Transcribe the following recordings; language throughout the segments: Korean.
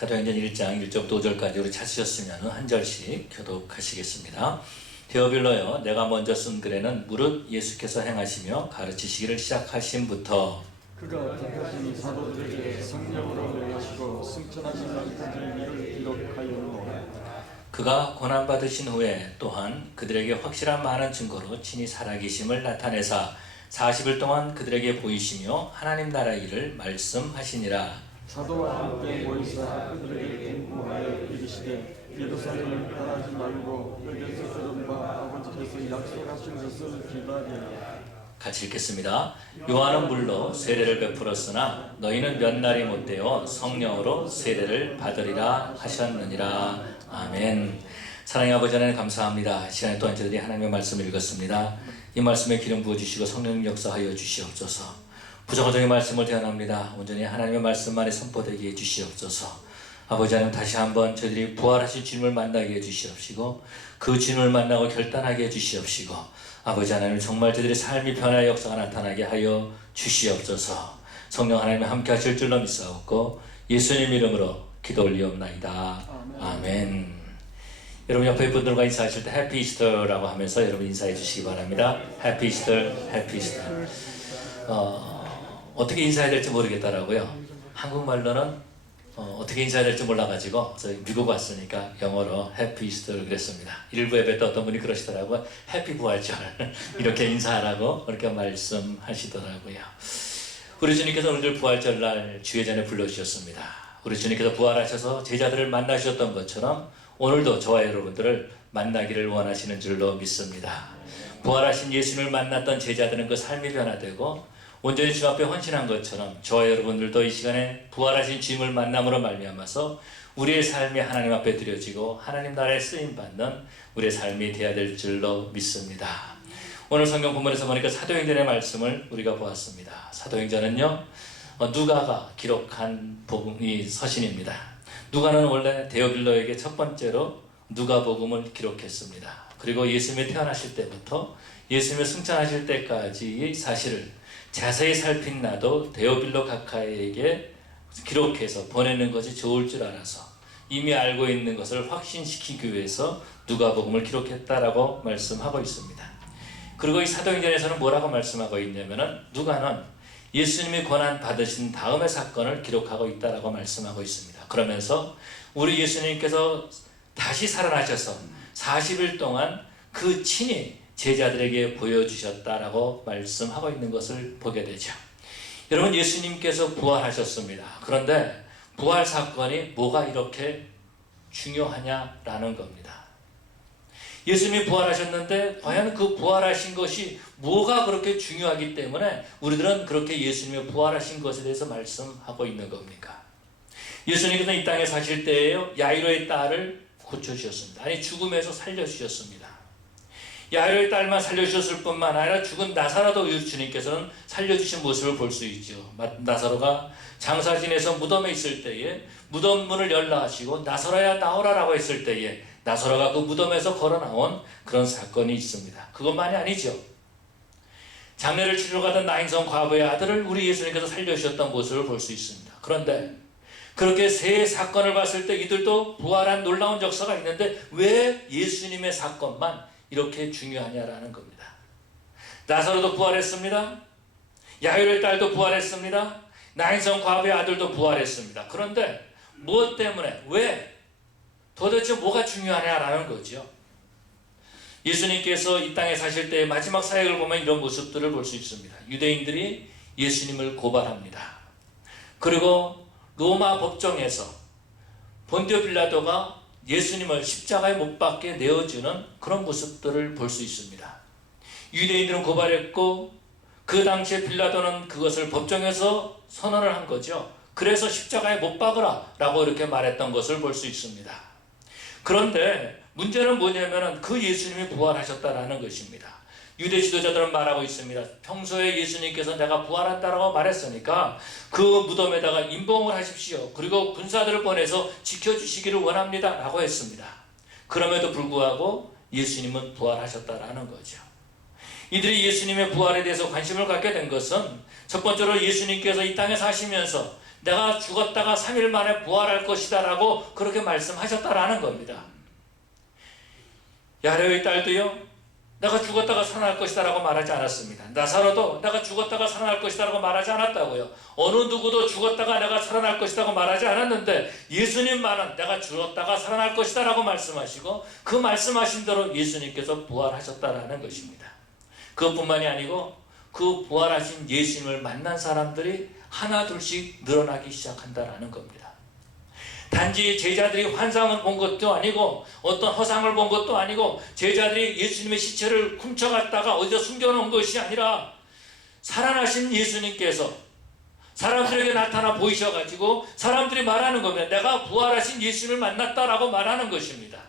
사도행전 1장 1절부터 5절까지 우리 찾으셨으면 한 절씩 교독하시겠습니다. 데오빌로여, 내가 먼저 쓴 글에는 무릇 예수께서 행하시며 가르치시기를 시작하심부터 그가 택하신 사도들에게 성령으로 명하시고 승천하신 날까지 이를 기록하였노라. 그가 고난받으신 후에 또한 그들에게 확실한 많은 증거로 친히 살아계심을 나타내사 40일 동안 그들에게 보이시며 하나님 나라의 일을 말씀하시니라. 사도와 함께 모이사 그들에게 공부하여 이르시되 예루살렘을 떠나지 말고 여기서 들은 바 아버지께서 약속하신 것을 기다리라. 같이 읽겠습니다. 요한은 물로 세례를 베풀었으나 너희는 몇 날이 못되어 성령으로 세례를 받으리라 하셨느니라. 아멘. 사랑의 아버지 하나님 감사합니다. 시간에 또한 저희들이 하나님의 말씀을 읽었습니다. 이 말씀에 기름 부어주시고 성령 역사하여 주시옵소서. 부정적인 말씀을 대언합니다. 온전히 하나님의 말씀만이 선포되게 해주시옵소서. 아버지 하나님 다시 한번 저희들이 부활하신 주님을 만나게 해주시옵시고 그 주님을 만나고 결단하게 해주시옵시고 아버지 하나님 정말 저희들의 삶이 변화의 역사가 나타나게 하여 주시옵소서. 성령 하나님이 함께 하실 줄로 믿사옵고 예수님 이름으로 기도 올리옵나이다. 아멘. 여러분 옆에 분들과 인사하실 때 해피 이스터라고 하면서 여러분 인사해 주시기 바랍니다. 해피 이스터, 해피 이스터. 어떻게 인사해야 될지 모르겠더라고요. 한국말로는 어떻게 인사해야 될지 몰라가지고 저희 미국 왔으니까 영어로 해피 이스터를 그랬습니다. 일부 예배 때 어떤 분이 그러시더라고요. 해피 부활절 이렇게 인사하라고 그렇게 말씀하시더라고요. 우리 주님께서 오늘 부활절날 주예전에 불러주셨습니다. 우리 주님께서 부활하셔서 제자들을 만나주셨던 것처럼 오늘도 저와 여러분들을 만나기를 원하시는 줄로 믿습니다. 부활하신 예수님을 만났던 제자들은 그 삶이 변화되고 온전히 주 앞에 헌신한 것처럼 저와 여러분들도 이 시간에 부활하신 주님을 만남으로 말미암아서 우리의 삶이 하나님 앞에 드려지고 하나님 나라에 쓰임받는 우리의 삶이 되어야 될 줄로 믿습니다. 오늘 성경 본문에서 보니까 사도행전의 말씀을 우리가 보았습니다. 사도행전은요 누가가 기록한 복음이 서신입니다. 누가는 원래 데오빌로에게 첫 번째로 누가복음을 기록했습니다. 그리고 예수님이 태어나실 때부터 예수님이 승천하실 때까지의 사실을 자세히 살핀 나도 데오빌로 각하에게 기록해서 보내는 것이 좋을 줄 알아서 이미 알고 있는 것을 확신시키기 위해서 누가복음을 기록했다라고 말씀하고 있습니다. 그리고 이 사도행전에서는 뭐라고 말씀하고 있냐면은 누가는 예수님이 고난 받으신 다음의 사건을 기록하고 있다라고 말씀하고 있습니다. 그러면서 우리 예수님께서 다시 살아나셔서 40일 동안 그 친히 제자들에게 보여주셨다라고 말씀하고 있는 것을 보게 되죠. 여러분 예수님께서 부활하셨습니다. 그런데 부활 사건이 뭐가 이렇게 중요하냐라는 겁니다. 예수님이 부활하셨는데 과연 그 부활하신 것이 뭐가 그렇게 중요하기 때문에 우리들은 그렇게 예수님이 부활하신 것에 대해서 말씀하고 있는 겁니까? 예수님께서 이 땅에 사실 때에요 야이로의 딸을 고쳐주셨습니다. 아니 죽음에서 살려주셨습니다. 야이로의 딸만 살려주셨을 뿐만 아니라 죽은 나사로도 주님께서는 살려주신 모습을 볼 수 있죠. 나사로가 장사진에서 무덤에 있을 때에 무덤 문을 열라 하시고 나사로야 나오라라고 했을 때에 나사로가 그 무덤에서 걸어 나온 그런 사건이 있습니다. 그것만이 아니죠. 장례를 치러 가던 나인성 과부의 아들을 우리 예수님께서 살려주셨던 모습을 볼 수 있습니다. 그런데 그렇게 세 사건을 봤을 때 이들도 부활한 놀라운 역사가 있는데 왜 예수님의 사건만 이렇게 중요하냐라는 겁니다. 나사로도 부활했습니다. 야이로의 딸도 부활했습니다. 나인성 과부의 아들도 부활했습니다. 그런데 무엇 때문에 왜 도대체 뭐가 중요하냐라는 거죠. 예수님께서 이 땅에 사실 때 마지막 사역을 보면 이런 모습들을 볼 수 있습니다. 유대인들이 예수님을 고발합니다. 그리고 로마 법정에서 본디오 빌라도가 예수님을 십자가에 못 박게 내어주는 그런 모습들을 볼 수 있습니다. 유대인들은 고발했고 그 당시에 빌라도는 그것을 법정에서 선언을 한 거죠. 그래서 십자가에 못 박으라 라고 이렇게 말했던 것을 볼 수 있습니다. 그런데 문제는 뭐냐면 그 예수님이 부활하셨다라는 것입니다. 유대 지도자들은 말하고 있습니다. 평소에 예수님께서 내가 부활한다라고 말했으니까 그 무덤에다가 임봉을 하십시오. 그리고 군사들을 보내서 지켜주시기를 원합니다 라고 했습니다. 그럼에도 불구하고 예수님은 부활하셨다라는 거죠. 이들이 예수님의 부활에 대해서 관심을 갖게 된 것은 첫 번째로 예수님께서 이 땅에 사시면서 내가 죽었다가 3일 만에 부활할 것이다 라고 그렇게 말씀하셨다라는 겁니다. 야레의 딸도요, 내가 죽었다가 살아날 것이다 라고 말하지 않았습니다. 나사로도 내가 죽었다가 살아날 것이다 라고 말하지 않았다고요. 어느 누구도 죽었다가 내가 살아날 것이다 고 말하지 않았는데, 예수님만은 내가 죽었다가 살아날 것이다 라고 말씀하시고, 그 말씀하신 대로 예수님께서 부활하셨다라는 것입니다. 그것뿐만이 아니고 그 부활하신 예수님을 만난 사람들이 하나 둘씩 늘어나기 시작한다라는 겁니다. 단지 제자들이 환상을 본 것도 아니고 어떤 허상을 본 것도 아니고 제자들이 예수님의 시체를 훔쳐갔다가 어디서 숨겨놓은 것이 아니라 살아나신 예수님께서 사람들에게 나타나 보이셔가지고 사람들이 말하는 겁니다. 내가 부활하신 예수님을 만났다라고 말하는 것입니다.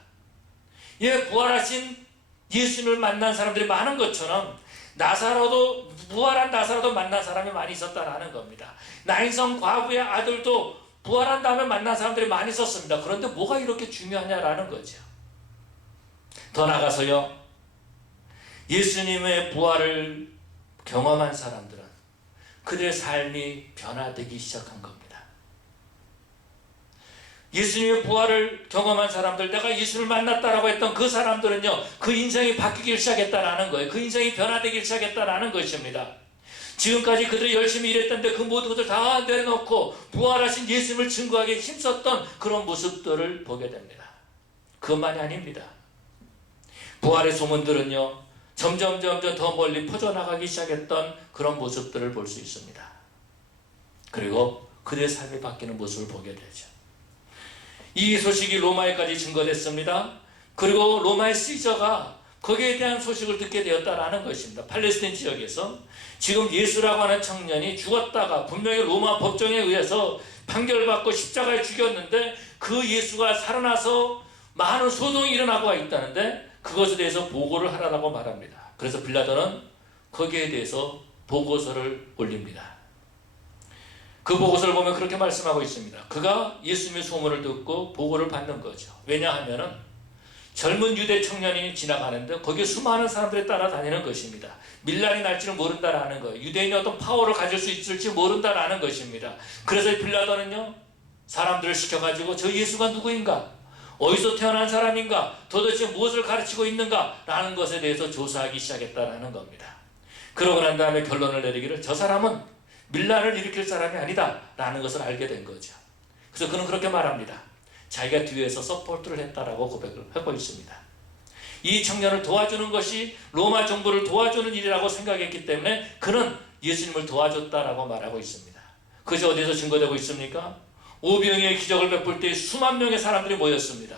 예, 부활하신 예수님을 만난 사람들이 많은 것처럼 나사로도, 부활한 나사로도 만난 사람이 많이 있었다라는 겁니다. 나인성 과부의 아들도 부활한 다음에 만난 사람들이 많이 있었습니다. 그런데 뭐가 이렇게 중요하냐라는 거죠. 더 나아가서요, 예수님의 부활을 경험한 사람들은 그들의 삶이 변화되기 시작한 겁니다. 예수님의 부활을 경험한 사람들, 내가 예수를 만났다라고 했던 그 사람들은요, 그 인생이 바뀌기 시작했다라는 거예요. 그 인생이 변화되기 시작했다라는 것입니다. 지금까지 그들이 열심히 일했던데 그 모든 것을 다 내려놓고 부활하신 예수님을 증거하기에 힘썼던 그런 모습들을 보게 됩니다. 그것만이 아닙니다. 부활의 소문들은요, 점점 더 멀리 퍼져나가기 시작했던 그런 모습들을 볼 수 있습니다. 그리고 그들의 삶이 바뀌는 모습을 보게 되죠. 이 소식이 로마에까지 증거됐습니다. 그리고 로마의 시저가 거기에 대한 소식을 듣게 되었다라는 것입니다. 팔레스타인 지역에서 지금 예수라고 하는 청년이 죽었다가 분명히 로마 법정에 의해서 판결받고 십자가에 죽였는데, 그 예수가 살아나서 많은 소동이 일어나고 있다는데 그것에 대해서 보고를 하라고 말합니다. 그래서 빌라도는 거기에 대해서 보고서를 올립니다. 그 보고서를 보면 그렇게 말씀하고 있습니다. 그가 예수님의 소문을 듣고 보고를 받는 거죠. 왜냐하면은 젊은 유대 청년이 지나가는데 거기에 수많은 사람들이 따라다니는 것입니다. 밀란이 날지는 모른다라는 거예요. 유대인이 어떤 파워를 가질 수 있을지 모른다라는 것입니다. 그래서 빌라도는요, 사람들을 시켜가지고 저 예수가 누구인가? 어디서 태어난 사람인가? 도대체 무엇을 가르치고 있는가? 라는 것에 대해서 조사하기 시작했다라는 겁니다. 그러고 난 다음에 결론을 내리기를, 저 사람은 밀란을 일으킬 사람이 아니다 라는 것을 알게 된 거죠. 그래서 그는 그렇게 말합니다. 자기가 뒤에서 서포트를 했다라고 고백을 하고 있습니다. 이 청년을 도와주는 것이 로마 정부를 도와주는 일이라고 생각했기 때문에 그는 예수님을 도와줬다라고 말하고 있습니다. 그것이 어디서 증거되고 있습니까? 오병이의 기적을 베풀 때 수만 명의 사람들이 모였습니다.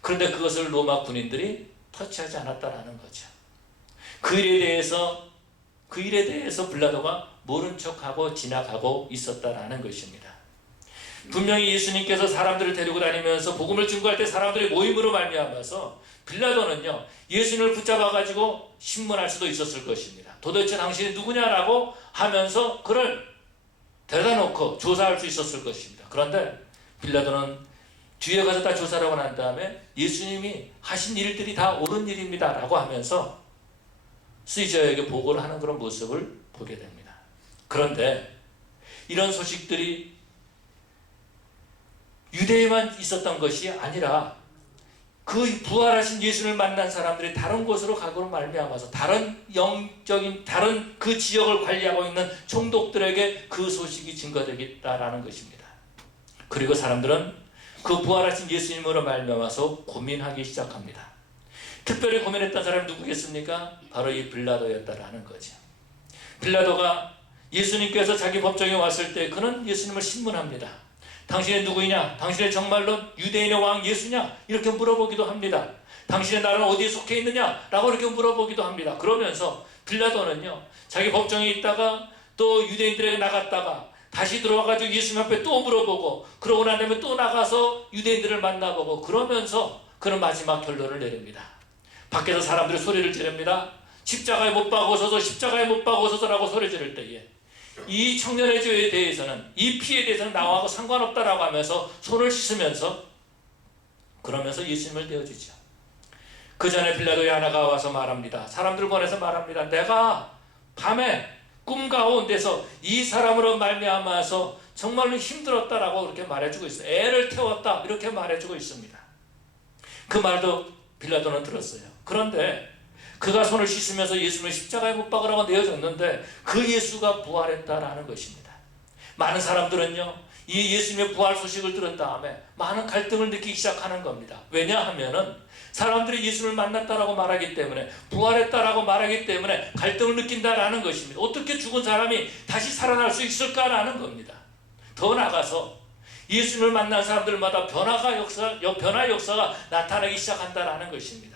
그런데 그것을 로마 군인들이 터치하지 않았다라는 거죠. 그 일에 대해서 빌라도가 모른 척하고 지나가고 있었다라는 것입니다. 분명히 예수님께서 사람들을 데리고 다니면서 복음을 증거할 때 사람들이 모임으로 말미암아서 빌라도는요, 예수님을 붙잡아가지고 신문할 수도 있었을 것입니다. 도대체 당신이 누구냐라고 하면서 그를 데려다 놓고 조사할 수 있었을 것입니다. 그런데 빌라도는 뒤에 가서 다 조사를 하고 난 다음에 예수님이 하신 일들이 다 옳은 일입니다 라고 하면서 시저에게 보고를 하는 그런 모습을 보게 됩니다. 그런데 이런 소식들이 유대에만 있었던 것이 아니라 그 부활하신 예수를 만난 사람들이 다른 곳으로 가고로 말미암아서 다른 영적인 다른 그 지역을 관리하고 있는 총독들에게 그 소식이 증거되겠다라는 것입니다. 그리고 사람들은 그 부활하신 예수님으로 말미암아서 고민하기 시작합니다. 특별히 고민했던 사람이 누구겠습니까? 바로 이 빌라도였다라는 거죠. 빌라도가 예수님께서 자기 법정에 왔을 때 그는 예수님을 신문합니다. 당신이 누구이냐? 당신의 정말로 유대인의 왕 예수냐? 이렇게 물어보기도 합니다. 당신의 나라는 어디에 속해 있느냐? 라고 이렇게 물어보기도 합니다. 그러면서 빌라도는요, 자기 법정에 있다가 또 유대인들에게 나갔다가 다시 들어와가지고 예수님 앞에 또 물어보고, 그러고 난 다음에 또 나가서 유대인들을 만나보고, 그러면서 그런 마지막 결론을 내립니다. 밖에서 사람들이 소리를 지릅니다. 십자가에 못 박으소서, 십자가에 못 박으소서라고 소리 지를 때에 이 청년의 죄에 대해서는, 이 피에 대해서는 나하고 상관없다라고 하면서 손을 씻으면서 그러면서 예수님을 대어주죠. 그 전에 빌라도의 하나가 와서 말합니다. 사람들 보내서 말합니다. 내가 밤에 꿈 가운데서 이 사람으로 말미암아서 정말로 힘들었다라고 그렇게 말해주고 있어요. 애를 태웠다 이렇게 말해주고 있습니다. 그 말도 빌라도는 들었어요. 그런데 그가 손을 씻으면서 예수님을 십자가에 못 박으라고 내어줬는데 그 예수가 부활했다라는 것입니다. 많은 사람들은요, 이 예수님의 부활 소식을 들은 다음에 많은 갈등을 느끼기 시작하는 겁니다. 왜냐하면은 사람들이 예수님을 만났다라고 말하기 때문에, 부활했다라고 말하기 때문에 갈등을 느낀다라는 것입니다. 어떻게 죽은 사람이 다시 살아날 수 있을까라는 겁니다. 더 나아가서 예수님을 만난 사람들마다 변화 역사가 나타나기 시작한다라는 것입니다.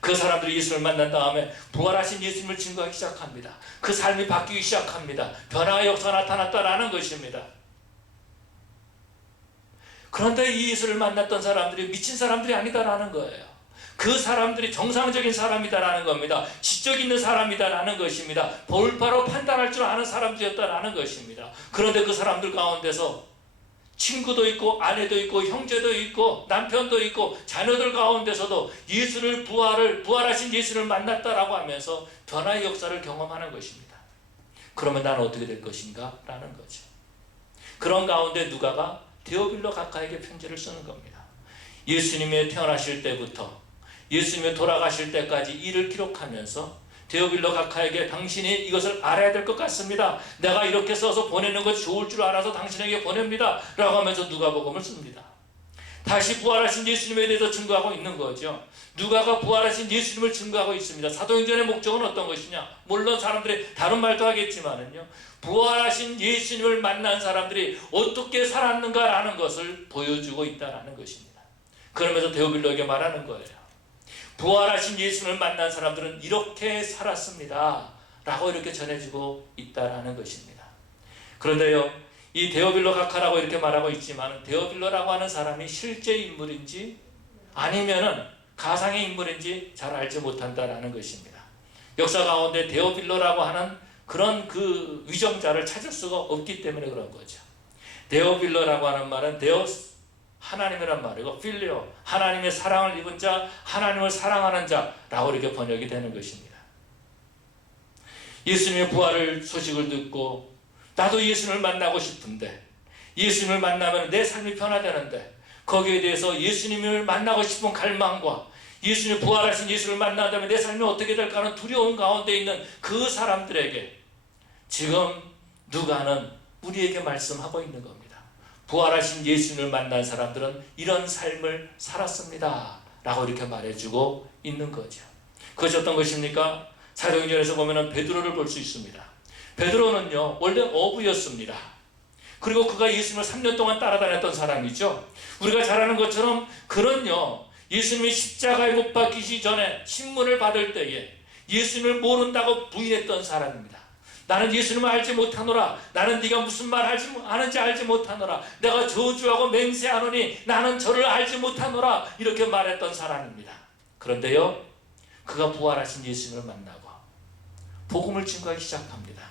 그 사람들이 예수를 만난 다음에 부활하신 예수님을 증거하기 시작합니다. 그 삶이 바뀌기 시작합니다. 변화의 역사가 나타났다라는 것입니다. 그런데 이 예수를 만났던 사람들이 미친 사람들이 아니다라는 거예요. 그 사람들이 정상적인 사람이다라는 겁니다. 지적 있는 사람이다라는 것입니다. 볼바로 판단할 줄 아는 사람들이었다라는 것입니다. 그런데 그 사람들 가운데서 친구도 있고 아내도 있고 형제도 있고 남편도 있고 자녀들 가운데서도 예수를 부활하신 예수를 만났다라고 하면서 변화의 역사를 경험하는 것입니다. 그러면 나는 어떻게 될 것인가? 라는 거죠. 그런 가운데 누가가 데오빌로 가카에게 편지를 쓰는 겁니다. 예수님이 태어나실 때부터 예수님이 돌아가실 때까지 일을 기록하면서 데오빌로 가카에게 당신이 이것을 알아야 될 것 같습니다. 내가 이렇게 써서 보내는 것이 좋을 줄 알아서 당신에게 보냅니다. 라고 하면서 누가복음을 씁니다. 다시 부활하신 예수님에 대해서 증거하고 있는 거죠. 누가가 부활하신 예수님을 증거하고 있습니다. 사도행전의 목적은 어떤 것이냐? 물론 사람들이 다른 말도 하겠지만은요, 부활하신 예수님을 만난 사람들이 어떻게 살았는가라는 것을 보여주고 있다는 것입니다. 그러면서 데오빌로에게 말하는 거예요. 부활하신 예수님을 만난 사람들은 이렇게 살았습니다. 라고 이렇게 전해주고 있다는 것입니다. 그런데요, 이 데오빌로 가카라고 이렇게 말하고 있지만 데오빌로라고 하는 사람이 실제 인물인지 아니면은 가상의 인물인지 잘 알지 못한다라는 것입니다. 역사 가운데 데오빌로라고 하는 그런 그 위정자를 찾을 수가 없기 때문에 그런 거죠. 데오빌로라고 하는 말은 데오스, 하나님이란 말이고, 필리오, 하나님의 사랑을 입은 자, 하나님을 사랑하는 자라고 이렇게 번역이 되는 것입니다. 예수님의 부활을 소식을 듣고 나도 예수님을 만나고 싶은데, 예수님을 만나면 내 삶이 변화되는데, 거기에 대해서 예수님을 만나고 싶은 갈망과 예수님 부활하신 예수를 만난다면 내 삶이 어떻게 될까 하는 두려움 가운데 있는 그 사람들에게 지금 누가는 우리에게 말씀하고 있는 겁니다. 부활하신 예수님을 만난 사람들은 이런 삶을 살았습니다. 라고 이렇게 말해주고 있는 거죠. 그것이 어떤 것입니까? 사도행전에서 보면 베드로를 볼 수 있습니다. 베드로는요, 원래 어부였습니다. 그리고 그가 예수님을 3년 동안 따라다녔던 사람이죠. 우리가 잘 아는 것처럼 그는요, 예수님이 십자가에 못 박히시 전에 신문을 받을 때에 예수님을 모른다고 부인했던 사람입니다. 나는 예수님을 알지 못하노라. 나는 네가 무슨 말 하는지 알지 못하노라. 내가 저주하고 맹세하노니 나는 저를 알지 못하노라. 이렇게 말했던 사람입니다. 그런데요, 그가 부활하신 예수님을 만나고 복음을 증거하기 시작합니다.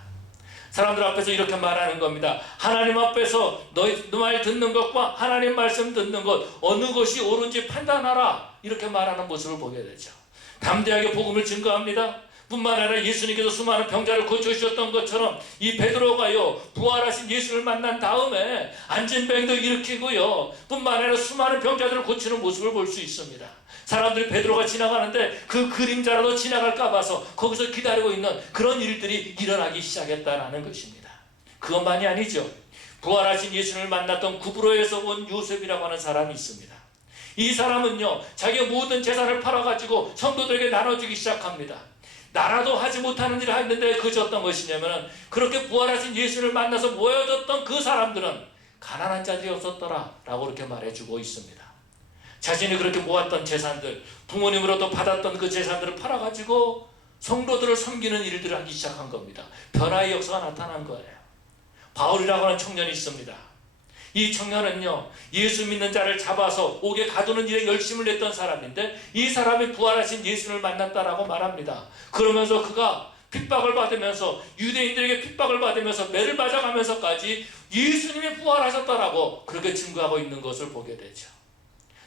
사람들 앞에서 이렇게 말하는 겁니다. 하나님 앞에서 너 말 듣는 것과 하나님 말씀 듣는 것 어느 것이 옳은지 판단하라. 이렇게 말하는 모습을 보게 되죠. 담대하게 복음을 증거합니다. 뿐만 아니라 예수님께서 수많은 병자를 고쳐주셨던 것처럼 이 베드로가요, 부활하신 예수를 만난 다음에 안진병도 일으키고요, 뿐만 아니라 수많은 병자들을 고치는 모습을 볼 수 있습니다. 사람들이 베드로가 지나가는데 그 그림자라도 지나갈까 봐서 거기서 기다리고 있는 그런 일들이 일어나기 시작했다는 것입니다. 그것만이 아니죠. 부활하신 예수를 만났던 구브로에서 온 요셉이라고 하는 사람이 있습니다. 이 사람은요, 자기의 모든 재산을 팔아가지고 성도들에게 나눠주기 시작합니다. 나라도 하지 못하는 일을 했는데 그것이 어떤 것이냐면, 그렇게 부활하신 예수를 만나서 모여졌던 그 사람들은 가난한 자들이 없었더라 라고 그렇게 말해주고 있습니다. 자신이 그렇게 모았던 재산들, 부모님으로부터 받았던 그 재산들을 팔아가지고 성도들을 섬기는 일들을 하기 시작한 겁니다. 변화의 역사가 나타난 거예요. 바울이라고 하는 청년이 있습니다. 이 청년은요, 예수 믿는 자를 잡아서 옥에 가두는 일에 열심을 냈던 사람인데, 이 사람이 부활하신 예수를 만났다라고 말합니다. 그러면서 그가 핍박을 받으면서, 유대인들에게 핍박을 받으면서 매를 맞아가면서까지 예수님이 부활하셨다라고 그렇게 증거하고 있는 것을 보게 되죠.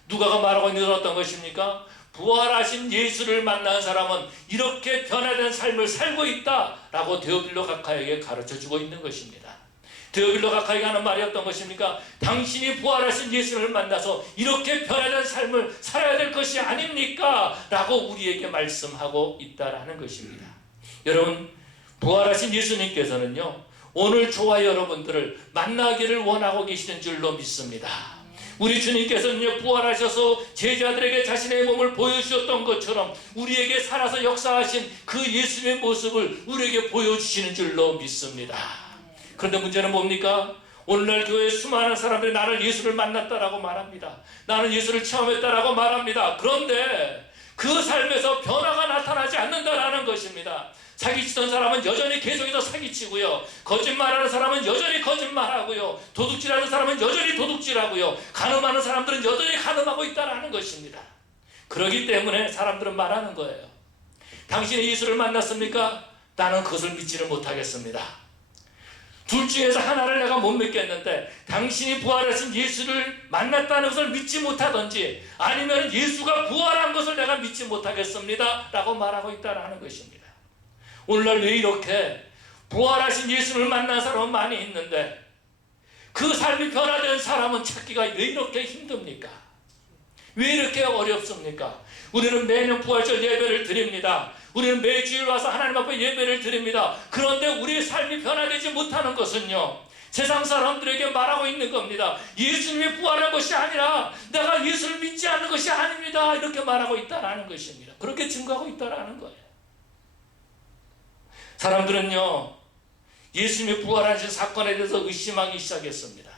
누가가 말하고 있는 것은 어떤 것입니까? 부활하신 예수를 만난 사람은 이렇게 변화된 삶을 살고 있다라고 데오빌로 가카에게 가르쳐주고 있는 것입니다. 데오빌로가 가이가 하는 말이 어떤 것입니까? 당신이 부활하신 예수를 만나서 이렇게 변화된 삶을 살아야 될 것이 아닙니까? 라고 우리에게 말씀하고 있다라는 것입니다. 여러분, 부활하신 예수님께서는요, 오늘 저와 여러분들을 만나기를 원하고 계시는 줄로 믿습니다. 우리 주님께서는요, 부활하셔서 제자들에게 자신의 몸을 보여주셨던 것처럼 우리에게 살아서 역사하신 그 예수님의 모습을 우리에게 보여주시는 줄로 믿습니다. 그런데 문제는 뭡니까? 오늘날 교회에 수많은 사람들이 나는 예수를 만났다라고 말합니다. 나는 예수를 체험했다라고 말합니다. 그런데 그 삶에서 변화가 나타나지 않는다라는 것입니다. 사기치던 사람은 여전히 계속해서 사기치고요. 거짓말하는 사람은 여전히 거짓말하고요. 도둑질하는 사람은 여전히 도둑질하고요. 간음하는 사람들은 여전히 간음하고 있다는 것입니다. 그렇기 때문에 사람들은 말하는 거예요. 당신이 예수를 만났습니까? 나는 그것을 믿지를 못하겠습니다. 둘 중에서 하나를 내가 못 믿겠는데 당신이 부활하신 예수를 만났다는 것을 믿지 못하든지 아니면 예수가 부활한 것을 내가 믿지 못하겠습니다 라고 말하고 있다는 것입니다. 오늘날 왜 이렇게 부활하신 예수를 만난 사람은 많이 있는데 그 삶이 변화된 사람은 찾기가 왜 이렇게 힘듭니까? 왜 이렇게 어렵습니까? 우리는 매년 부활절 예배를 드립니다. 우리는 매주일 와서 하나님 앞에 예배를 드립니다. 그런데 우리의 삶이 변화되지 못하는 것은요, 세상 사람들에게 말하고 있는 겁니다. 예수님이 부활한 것이 아니라 내가 예수를 믿지 않는 것이 아닙니다. 이렇게 말하고 있다는 것입니다. 그렇게 증거하고 있다는 거예요. 사람들은요, 예수님이 부활하신 사건에 대해서 의심하기 시작했습니다.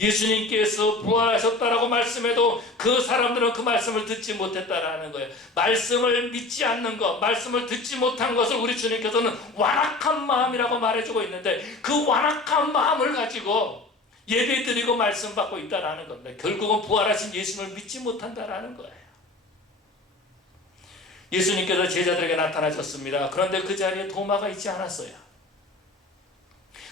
예수님께서 부활하셨다라고 말씀해도 그 사람들은 그 말씀을 듣지 못했다라는 거예요. 말씀을 믿지 않는 것, 말씀을 듣지 못한 것을 우리 주님께서는 완악한 마음이라고 말해주고 있는데 그 완악한 마음을 가지고 예배 드리고 말씀 받고 있다라는 겁니다. 결국은 부활하신 예수님을 믿지 못한다라는 거예요. 예수님께서 제자들에게 나타나셨습니다. 그런데 그 자리에 도마가 있지 않았어요.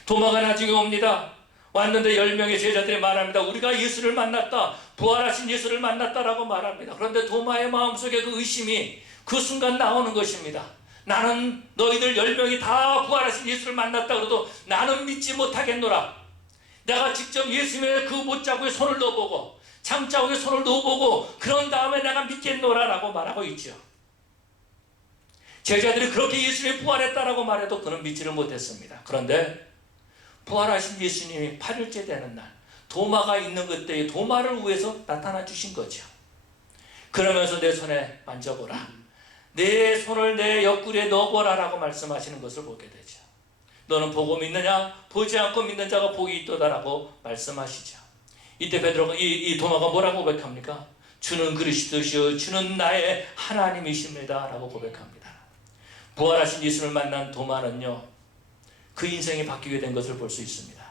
도마가 나중에 옵니다. 왔는데 10명의 제자들이 말합니다. 우리가 예수를 만났다. 부활하신 예수를 만났다라고 말합니다. 그런데 도마의 마음속에 그 의심이 그 순간 나오는 것입니다. 나는 너희들 10명이 다 부활하신 예수를 만났다 그래도 나는 믿지 못하겠노라. 내가 직접 예수님의 그 못자국에 손을 넣어보고 장자국에 손을 넣어보고 그런 다음에 내가 믿겠노라 라고 말하고 있죠. 제자들이 그렇게 예수님이 부활했다라고 말해도 그는 믿지를 못했습니다. 그런데 부활하신 예수님이 8일째 되는 날 도마가 있는 그때에 도마를 위해서 나타나 주신 거죠. 그러면서 내 손에 만져보라. 내 손을 내 옆구리에 넣어보라 라고 말씀하시는 것을 보게 되죠. 너는 보고 믿느냐? 보지 않고 믿는 자가 복이 있도다라고 말씀하시죠. 이때 베드로가 이 도마가 뭐라고 고백합니까? 주는 그리스도시요 주는 나의 하나님이십니다 라고 고백합니다. 부활하신 예수를 만난 도마는요, 그 인생이 바뀌게 된 것을 볼 수 있습니다.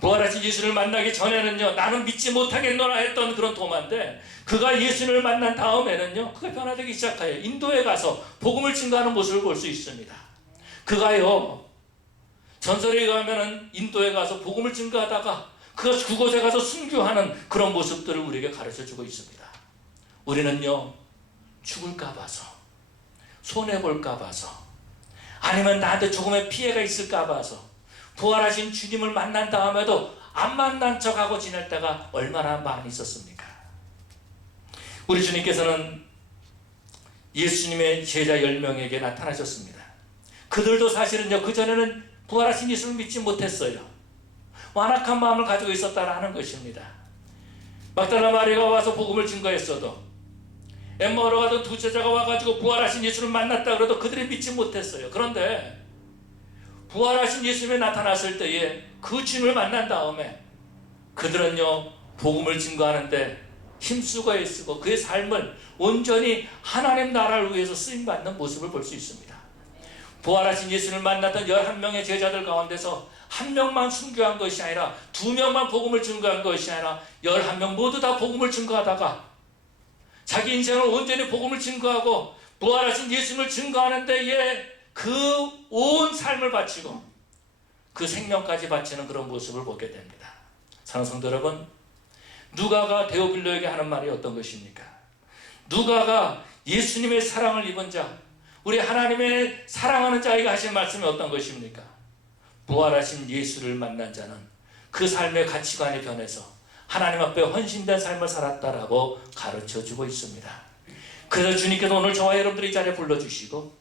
부활하신 예수를 만나기 전에는요, 나는 믿지 못하겠노라 했던 그런 도마인데 그가 예수를 만난 다음에는요, 그가 변화되기 시작해요. 인도에 가서 복음을 증거하는 모습을 볼 수 있습니다. 그가요, 전설에 의하면 인도에 가서 복음을 증거하다가 그가 그곳에 가서 순교하는 그런 모습들을 우리에게 가르쳐주고 있습니다. 우리는요, 죽을까 봐서, 손해볼까 봐서, 아니면 나한테 조금의 피해가 있을까 봐서 부활하신 주님을 만난 다음에도 안 만난 척하고 지낼 때가 얼마나 많이 있었습니까? 우리 주님께서는 예수님의 제자 10명에게 나타나셨습니다. 그들도 사실은요, 그전에는 부활하신 예수를 믿지 못했어요. 완악한 마음을 가지고 있었다는 것입니다. 막달라 마리아가 와서 복음을 증거했어도, 엠마오로 가던 두 제자가 와가지고 부활하신 예수를 만났다 그래도 그들이 믿지 못했어요. 그런데 부활하신 예수님이 나타났을 때에 그 주님을 만난 다음에 그들은요, 복음을 증거하는데 힘쓰고 애쓰고 그의 삶을 온전히 하나님 나라를 위해서 쓰임받는 모습을 볼 수 있습니다. 부활하신 예수를 만났던 11명의 제자들 가운데서 한 명만 순교한 것이 아니라 2명만 복음을 증거한 것이 아니라 11명 모두 다 복음을 증거하다가 자기 인생을 온전히 복음을 증거하고 부활하신 예수님을 증거하는 데에 그 온 삶을 바치고 그 생명까지 바치는 그런 모습을 보게 됩니다. 사랑하는 성도 여러분, 누가가 데오빌로에게 하는 말이 어떤 것입니까? 누가가 예수님의 사랑을 입은 자, 우리 하나님의 사랑하는 자에게 하신 말씀이 어떤 것입니까? 부활하신 예수를 만난 자는 그 삶의 가치관이 변해서 하나님 앞에 헌신된 삶을 살았다라고 가르쳐주고 있습니다. 그래서 주님께서 오늘 저와 여러분들이 이 자리에 불러주시고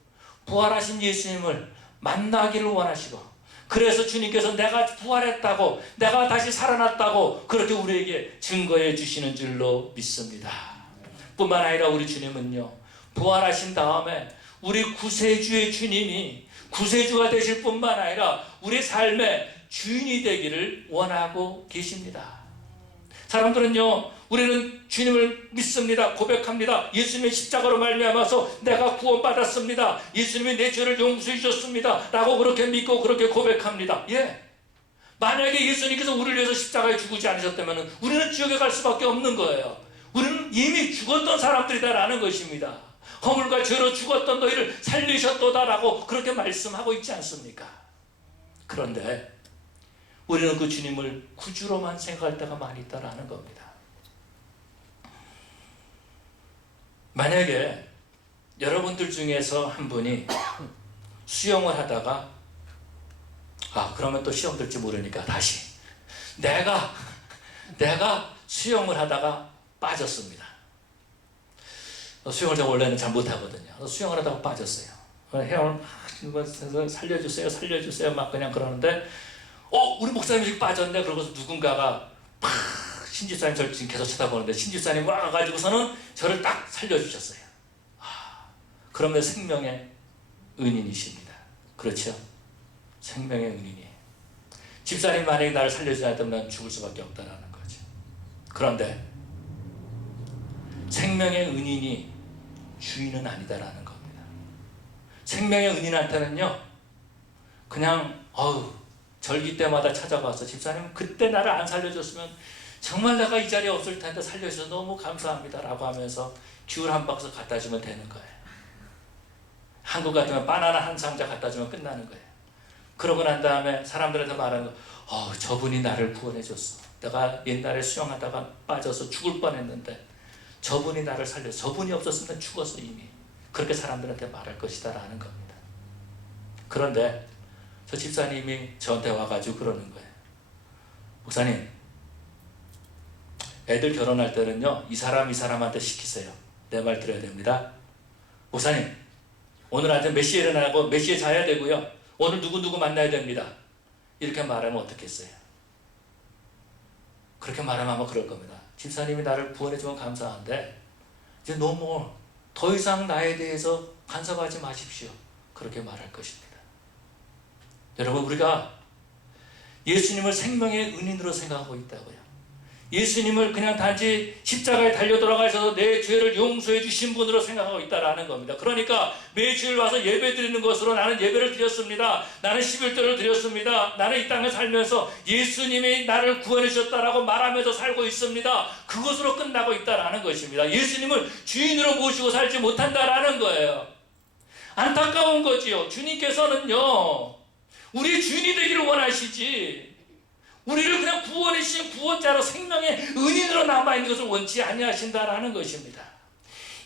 부활하신 예수님을 만나기를 원하시고, 그래서 주님께서 내가 부활했다고, 내가 다시 살아났다고 그렇게 우리에게 증거해 주시는 줄로 믿습니다. 뿐만 아니라 우리 주님은요, 부활하신 다음에 우리 구세주의 주님이 구세주가 되실 뿐만 아니라 우리 삶의 주인이 되기를 원하고 계십니다. 사람들은요, 우리는 주님을 믿습니다. 고백합니다. 예수님의 십자가로 말미암아서 내가 구원받았습니다. 예수님이 내 죄를 용서해 주셨습니다. 라고 그렇게 믿고 그렇게 고백합니다. 예. 만약에 예수님께서 우리를 위해서 십자가에 죽지 않으셨다면 우리는 지옥에 갈 수밖에 없는 거예요. 우리는 이미 죽었던 사람들이다라는 것입니다. 허물과 죄로 죽었던 너희를 살리셨도다라고 그렇게 말씀하고 있지 않습니까? 그런데 우리는 그 주님을 구주로만 생각할 때가 많이 있다라는 겁니다. 만약에 여러분들 중에서 한 분이 수영을 하다가 그러면 또 시험 들지 모르니까 다시 내가 수영을 하다가 빠졌습니다. 수영을 제가 원래는 잘 못하거든요. 수영을 하다가 빠졌어요. 헤엄을 막 살려주세요 막 그냥 그러는데 우리 목사님이 지금 빠졌네. 그러고서 누군가가 신집사님 저를 지금 계속 쳐다보는데 신집사님이 와가지고서는 저를 딱 살려주셨어요. 그러면 생명의 은인이십니다. 그렇죠? 생명의 은인이에요. 집사님 만약에 나를 살려주지 않았다면 죽을 수밖에 없다는 거죠. 그런데 생명의 은인이 주인은 아니다라는 겁니다. 생명의 은인한테는요, 그냥 절기 때마다 찾아가서 집사님 그때 나를 안 살려줬으면 정말 내가 이 자리에 없을 텐데 살려주셔서 너무 감사합니다 라고 하면서 귤 한 박스 갖다 주면 되는 거예요. 한국 같으면 바나나 한 상자 갖다 주면 끝나는 거예요. 그러고 난 다음에 사람들한테 말하는 거, 저분이 나를 구원해 줬어. 내가 옛날에 수영하다가 빠져서 죽을 뻔했는데 저분이 나를 살렸어. 저분이 없었으면 죽었어 이미. 그렇게 사람들한테 말할 것이다 라는 겁니다. 그런데 저 집사님이 저한테 와가지고 그러는 거예요. 목사님, 애들 결혼할 때는요, 이 사람한테 시키세요. 내 말 들어야 됩니다. 목사님, 오늘 아침 몇 시에 일어나고 몇 시에 자야 되고요. 오늘 누구 만나야 됩니다. 이렇게 말하면 어떻겠어요? 그렇게 말하면 아마 그럴 겁니다. 집사님이 나를 구원해주면 감사한데 이제 너무 더 이상 나에 대해서 간섭하지 마십시오. 그렇게 말할 것입니다. 여러분, 우리가 예수님을 생명의 은인으로 생각하고 있다고요. 예수님을 그냥 단지 십자가에 달려 돌아가셔서 내 죄를 용서해 주신 분으로 생각하고 있다라는 겁니다. 그러니까 매주일 와서 예배 드리는 것으로 나는 예배를 드렸습니다. 나는 11조를 드렸습니다. 나는 이 땅에 살면서 예수님이 나를 구원해 주셨다라고 말하면서 살고 있습니다. 그것으로 끝나고 있다라는 것입니다. 예수님을 주인으로 모시고 살지 못한다라는 거예요. 안타까운 거지요. 주님께서는요, 우리의 주인이 되기를 원하시지, 우리를 그냥 구원해 주신 구원자로 생명의 은인으로 남아있는 것을 원치 아니하신다라는 것입니다.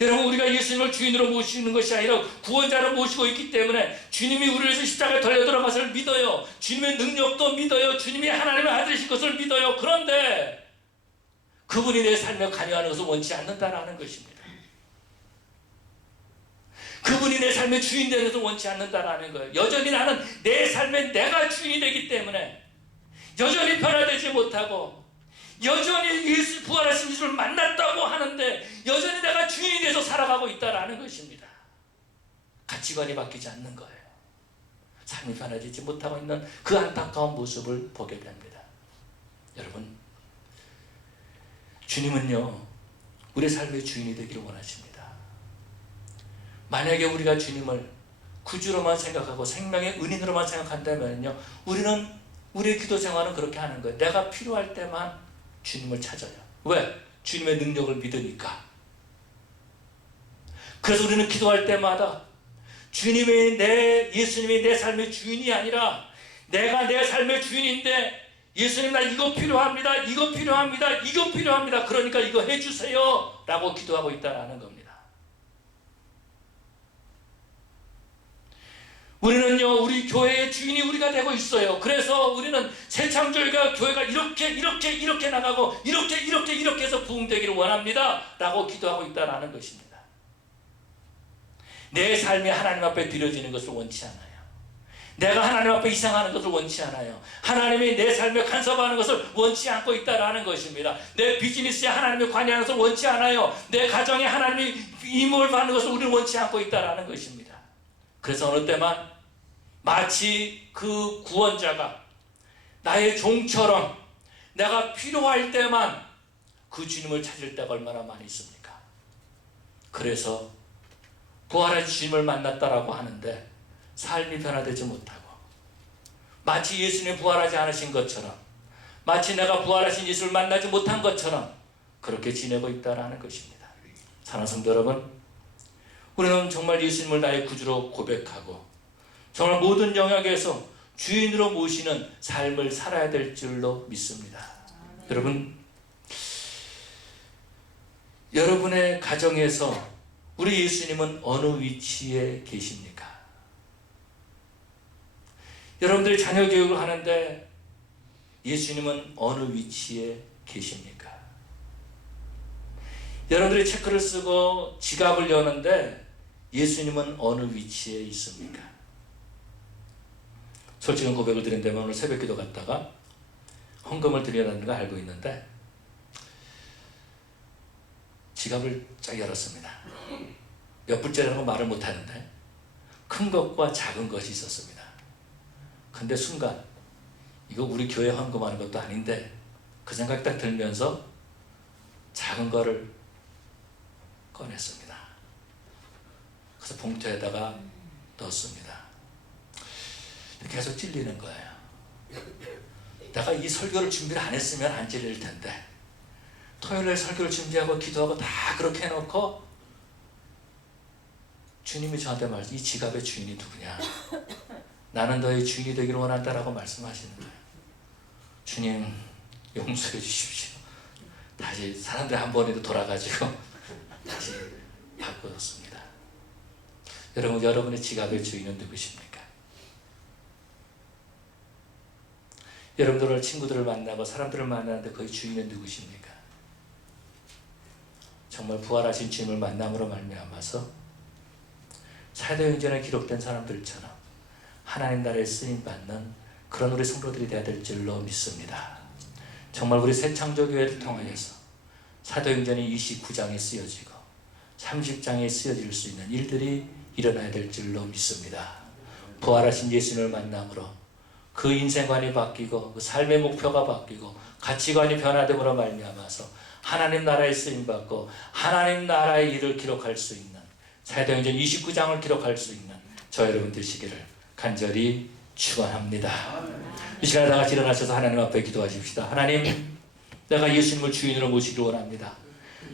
여러분, 우리가 예수님을 주인으로 모시는 것이 아니라 구원자로 모시고 있기 때문에 주님이 우리를 위해서 십자가에 달려 들어간 것을 믿어요. 주님의 능력도 믿어요. 주님이 하나님의 아들이신 것을 믿어요. 그런데 그분이 내 삶에 관여하는 것을 원치 않는다라는 것입니다. 그분이 내 삶의 주인 되는 것을 원치 않는다라는 거예요. 여전히 나는 내 삶에 내가 주인이 되기 때문에 여전히 변화되지 못하고, 여전히 예수 부활하신 예수를 만났다고 하는데 여전히 내가 주인이 돼서 살아가고 있다라는 것입니다. 가치관이 바뀌지 않는 거예요. 삶이 변화되지 못하고 있는 그 안타까운 모습을 보게 됩니다. 여러분, 주님은요, 우리 삶의 주인이 되기를 원하십니다. 만약에 우리가 주님을 구주로만 생각하고 생명의 은인으로만 생각한다면요, 우리의 기도 생활은 그렇게 하는 거예요. 내가 필요할 때만 주님을 찾아요. 왜? 주님의 능력을 믿으니까. 그래서 우리는 기도할 때마다 예수님이 내 삶의 주인이 아니라 내가 내 삶의 주인인데, 예수님 나 이거 필요합니다. 이거 필요합니다. 이거 필요합니다. 그러니까 이거 해주세요 라고 기도하고 있다는 겁니다. 우리는요, 우리 교회의 주인이 우리가 되고 있어요. 그래서 우리는 새창조교회가 교회가 이렇게 나가고 이렇게 해서 부흥되기를 원합니다 라고 기도하고 있다는 것입니다. 내 삶이 하나님 앞에 드려지는 것을 원치 않아요. 내가 하나님 앞에 이상하는 것을 원치 않아요. 하나님이 내 삶에 간섭하는 것을 원치 않고 있다는 것입니다. 내 비즈니스에 하나님이 관여하는 것을 원치 않아요. 내 가정에 하나님이 임무를 받는 것을 우리는 원치 않고 있다는 것입니다. 그래서 어느 때만 마치 그 구원자가 나의 종처럼 내가 필요할 때만 그 주님을 찾을 때가 얼마나 많이 있습니까? 그래서 부활하신 주님을 만났다라고 하는데 삶이 변화되지 못하고 마치 예수님이 부활하지 않으신 것처럼 마치 내가 부활하신 예수를 만나지 못한 것처럼 그렇게 지내고 있다는 것입니다. 사랑하는 성도 여러분, 우리는 정말 예수님을 나의 구주로 고백하고 정말 모든 영역에서 주인으로 모시는 삶을 살아야 될 줄로 믿습니다. 여러분, 여러분의 가정에서 우리 예수님은 어느 위치에 계십니까? 여러분들이 자녀 교육을 하는데 예수님은 어느 위치에 계십니까? 여러분들이 체크를 쓰고 지갑을 여는데 예수님은 어느 위치에 있습니까? 솔직한 고백을 드린다면 오늘 새벽기도 갔다가 헌금을 드려야 거 알고 있는데 지갑을 쫙 열었습니다. 몇 불짜리라는 건 말을 못하는데 큰 것과 작은 것이 있었습니다. 근데 순간 이거 우리 교회 헌금하는 것도 아닌데 그 생각이 딱 들면서 작은 거를 꺼냈습니다. 그래서 봉투에다가 넣었습니다. 계속 찔리는 거예요. 내가 이 설교를 준비를 안 했으면 안 찔릴 텐데 토요일에 설교를 준비하고 기도하고 다 그렇게 해놓고 주님이 저한테 이 지갑의 주인이 누구냐? 나는 너의 주인이 되기를 원한다라고 말씀하시는 거예요. 주님 용서해 주십시오. 다시 사람들이 한 번에도 돌아가지고 다시 바꾸었습니다. 여러분, 여러분의 지갑의 주인은 누구십니까? 여러분들 친구들을 만나고 사람들을 만나는데 그의 주인은 누구십니까? 정말 부활하신 주님을 만남으로 말미암아서 사도행전에 기록된 사람들처럼 하나님 나라에 쓰임받는 그런 우리 성도들이 되어야 될 줄로 믿습니다. 정말 우리 새창조교회를 통하여서 사도행전이 29장에 쓰여지고 30장에 쓰여질 수 있는 일들이 일어나야 될 줄로 믿습니다. 부활하신 예수님을 만남으로 그 인생관이 바뀌고 그 삶의 목표가 바뀌고 가치관이 변화됨으로 말미암아서 하나님 나라에 쓰임받고 하나님 나라의 일을 기록할 수 있는 사도행전 29장을 기록할 수 있는 저 여러분 되시기를 간절히 축원합니다. 이 시간에 다 같이 일어나셔서 하나님 앞에 기도하십시다. 하나님, 내가 예수님을 주인으로 모시기를 원합니다.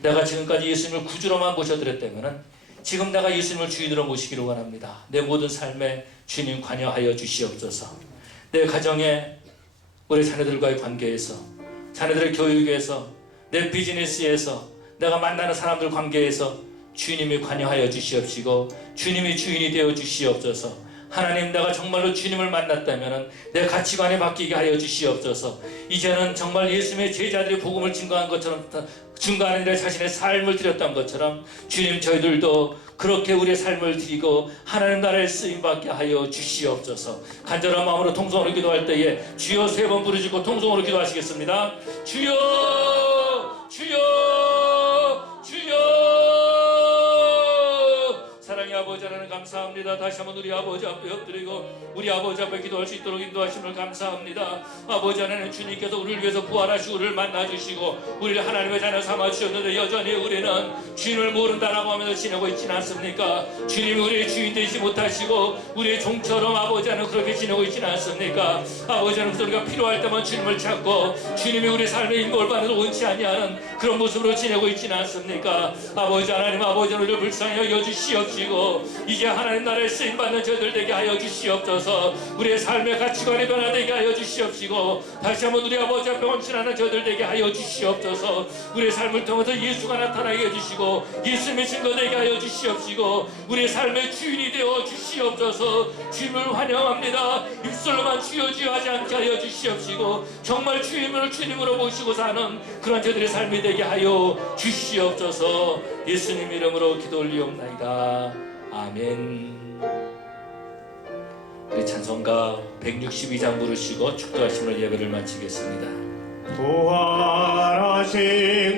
내가 지금까지 예수님을 구주로만 모셔드렸다면 지금 내가 예수님을 주인으로 모시기를 원합니다. 내 모든 삶에 주님 관여하여 주시옵소서. 내 가정에 우리 자녀들과의 관계에서 자녀들의 교육에서 내 비즈니스에서 내가 만나는 사람들 관계에서 주님이 관여하여 주시옵시고 주님이 주인이 되어 주시옵소서. 하나님, 내가 정말로 주님을 만났다면 내 가치관이 바뀌게 하여 주시옵소서. 이제는 정말 예수님의 제자들이 복음을 증거한 것처럼 증거하는 데 자신의 삶을 드렸던 것처럼 주님, 저희들도 그렇게 우리의 삶을 드리고 하나님 나라에 쓰임받게 하여 주시옵소서. 간절한 마음으로 통성으로 기도할 때에 주여 3번 부르시고 통성으로 기도하시겠습니다. 주여, 주여, 주여. 사랑의 아버지 하나님 감사합니다. 다시 한번 우리 아버지 앞에 엎드리고 우리 아버지 앞에 기도할 수 있도록 인도하심을 감사합니다. 아버지 하나님, 주님께서 우리를 위해서 부활하시고 우리를 만나주시고 우리를 하나님의 자녀 삼아주셨는데 여전히 우리는 주님을 모른다라고 하면서 지내고 있지는 않습니까? 주님이 우리의 주인 되지 못하시고 우리의 종처럼 아버지 하나님 그렇게 지내고 있지는 않습니까? 아버지 하나님, 우리가 필요할 때만 주님을 찾고 주님이 우리 삶의 인도를 받아서 원치 아니하는 그런 모습으로 지내고 있지는 않습니까? 아버지 하나님, 아버지 하나님, 우리를 불쌍히 여겨주시옵시고 이제 하나님 하나님 나라에 쓰임받는 저들 되게 하여 주시옵소서. 우리의 삶의 가치관이 변화되게 하여 주시옵시고, 다시 한번 우리 아버지 앞에 헌신하는 저들 되게 하여 주시옵소서. 우리의 삶을 통해서 예수가 나타나게 해주시고 예수님의 증거 되게 하여 주시옵시고, 우리의 삶의 주인이 되어 주시옵소서. 주님을 환영합니다. 입술로만 주여 주여 하지 않게 하여 주시옵시고, 정말 주님을 주님으로 모시고 사는 그런 저들의 삶이 되게 하여 주시옵소서. 예수님 이름으로 기도 올리옵나이다. 아멘. 우리 찬송가 162장 부르시고 축도하심을 예배를 마치겠습니다. 부활하신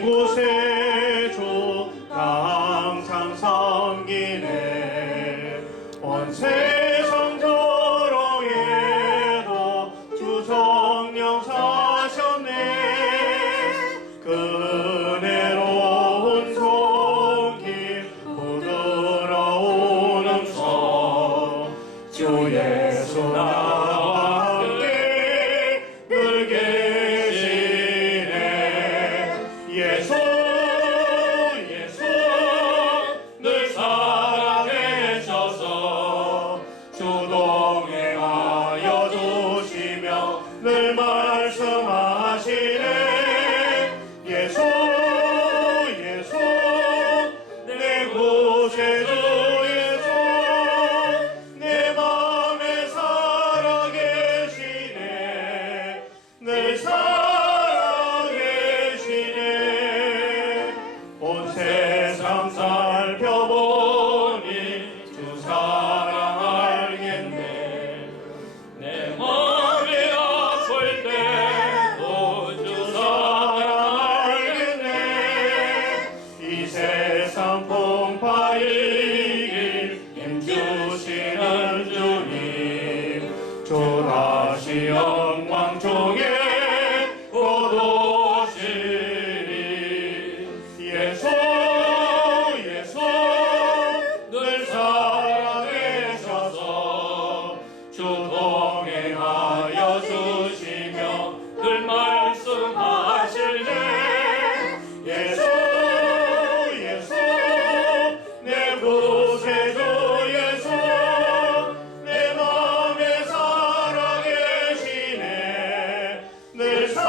곳에 주 항상 섬기네. 온 세상 조롱에도 주 성령 사셨네. 그 은혜로운 손길 부드러운 음성 주 예수 나와 함께 늘 계시네. 예수 예수 늘 살아계셔서 주 동행하여 주시며 늘 말씀하시네. 예수 예수 내 구세주 예수 내 맘에 살아계시네. 늘 살아계시네. 온 세상 살펴보니 주 사랑 알겠네. 내 마음이 아플 때도 주 사랑 알겠네. 이 세상 풍파 이길 힘 주시는 주님, 주 다시 영광 중에 곧 오시리. 예수 예수 늘 살아계셔서 주 동행하여 주시며 늘 말씀하실래. 예수 예수 내 구세주 예수 내 맘에 살아계시네. 늘 살아계시네.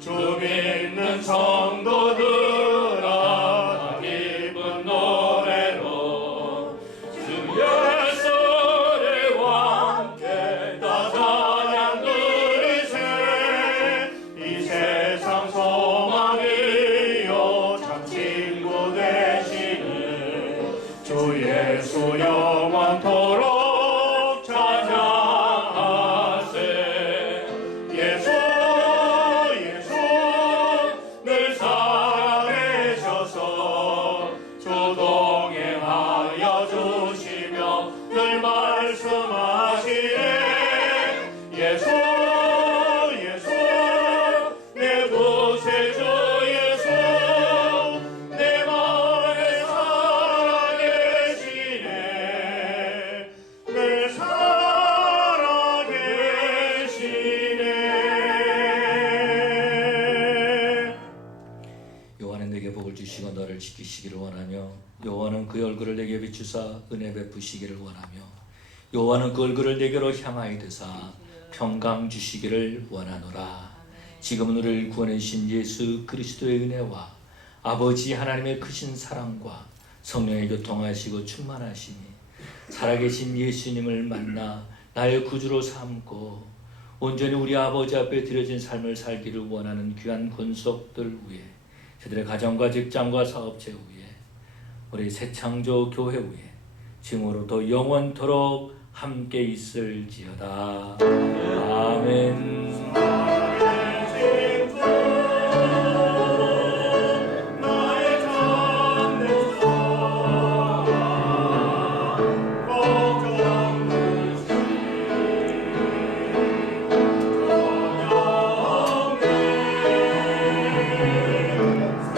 주 믿는 성도들아 다 기쁜 노래로 주 예수와 함께 다 찬양 드리세. 이 세상 소망이요 참 친구 되시는 주 예수 영원토록 찬양하세. 예수 예수 늘 살아계셔서 주 동행하여 주시며 늘 말씀하시네. 예수 예수 내 구세주 예수 내 마음에 살아계시네. 늘 살아계시네. 여호와는 내게 복을 주시고 너를 지키시기를 원하며, 여호와는 그 얼굴을 내게 비추사 은혜 베푸시기를 원하며, 여호와는 그 얼굴을 내게로 향하여 드사 평강 주시기를 원하노라. 지금은 우리를 구원해 주신 예수 그리스도의 은혜와 아버지 하나님의 크신 사랑과 성령의 교통하시고 충만하시니 살아계신 예수님을 만나 나의 구주로 삼고 온전히 우리 아버지 앞에 드려진 삶을 살기를 원하는 귀한 권속들 위에, 그들의 가정과 직장과 사업체 위에, 우리 새창조 교회 위에 지금으로부터 영원토록 함께 있을지어다. 아멘.